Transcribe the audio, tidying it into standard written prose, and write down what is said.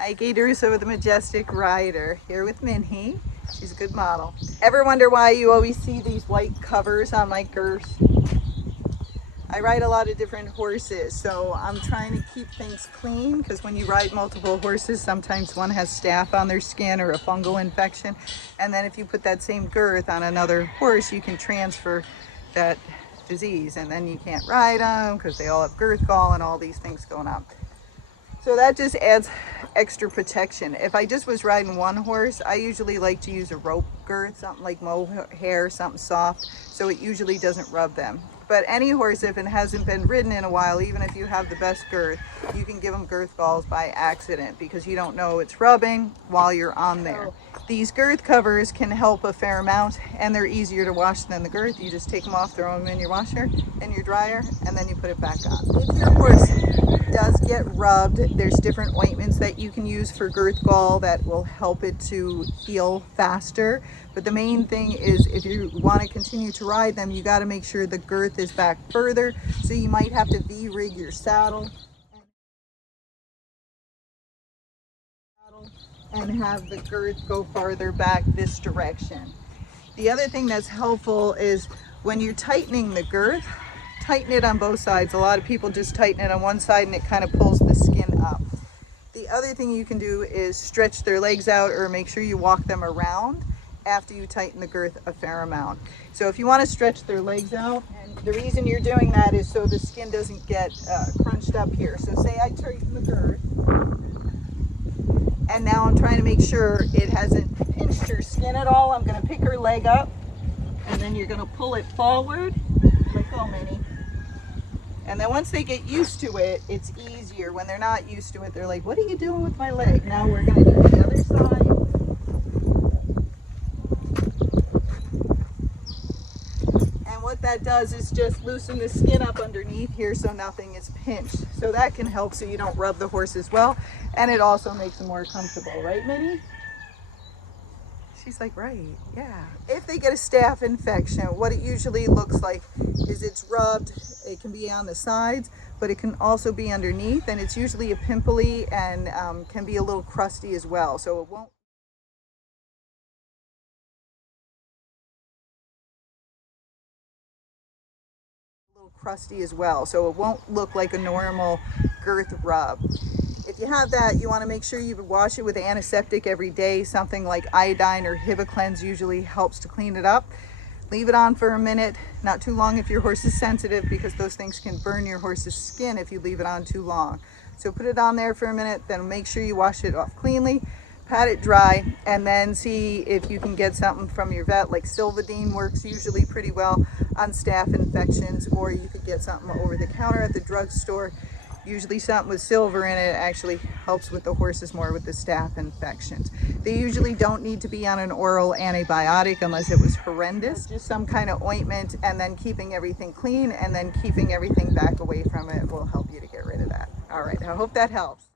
Hi, Gaye DeRusso with the Majestic rider, here with Minhee. She's a good model. Ever wonder why you always see these white covers on my girths? I ride a lot of different horses, so I'm trying to keep things clean because when you ride multiple horses, sometimes one has staph on their skin or a fungal infection. And then if you put that same girth on another horse, you can transfer that disease and then you can't ride them because they all have girth gall and all these things going on. So that just adds extra protection. If I just was riding one horse, I usually like to use a rope girth, something like mohair, something soft, so it usually doesn't rub them. But any horse, if it hasn't been ridden in a while, even if you have the best girth, you can give them girth galls by accident because you don't know it's rubbing while you're on there. These girth covers can help a fair amount, and they're easier to wash than the girth. You just take them off, throw them in your washer, in your dryer, and then you put it back on. If your horse does get rubbed, there's different ointments that you can use for girth gall that will help it to heal faster. But the main thing is, if you want to continue to ride them, you got to make sure the girth is back further. So you might have to V-rig your saddle and have the girth go farther back this direction. The other thing that's helpful is when you're tightening the girth, tighten it on both sides. A lot of people just tighten it on one side and it kind of pulls the skin up. The other thing you can do is stretch their legs out or make sure you walk them around after you tighten the girth a fair amount. So if you want to stretch their legs out, and the reason you're doing that is so the skin doesn't get crunched up here. So say I tighten the girth, and now I'm trying to make sure it hasn't pinched her skin at all. I'm going to pick her leg up, and then you're going to pull it forward. Let go, Minnie. And then once they get used to it, it's easier. When they're not used to it, they're like, what are you doing with my leg? Now we're going to do the other side. And what that does is just loosen the skin up underneath here so nothing is pinched. So that can help so you don't rub the horse as well. And it also makes them more comfortable, right, Minnie? She's like, right, yeah. If they get a staph infection, what it usually looks like is it's rubbed. It can be on the sides, but it can also be underneath, and it's usually a pimply and can be a little crusty as well. So it won't look like a normal girth rub. If you have that, you want to make sure you wash it with antiseptic every day. Something like iodine or Hibiclens usually helps to clean it up. Leave it on for a minute, not too long if your horse is sensitive, because those things can burn your horse's skin if you leave it on too long. So put it on there for a minute, then make sure you wash it off cleanly, pat it dry, and then see if you can get something from your vet. Like Silvadene works usually pretty well on staph infections, or you could get something over the counter at the drugstore. Usually something with silver in it actually helps with the horses more with the staph infections. They usually don't need to be on an oral antibiotic unless it was horrendous. Just some kind of ointment, and then keeping everything clean and then keeping everything back away from it will help you to get rid of that. All right, I hope that helps.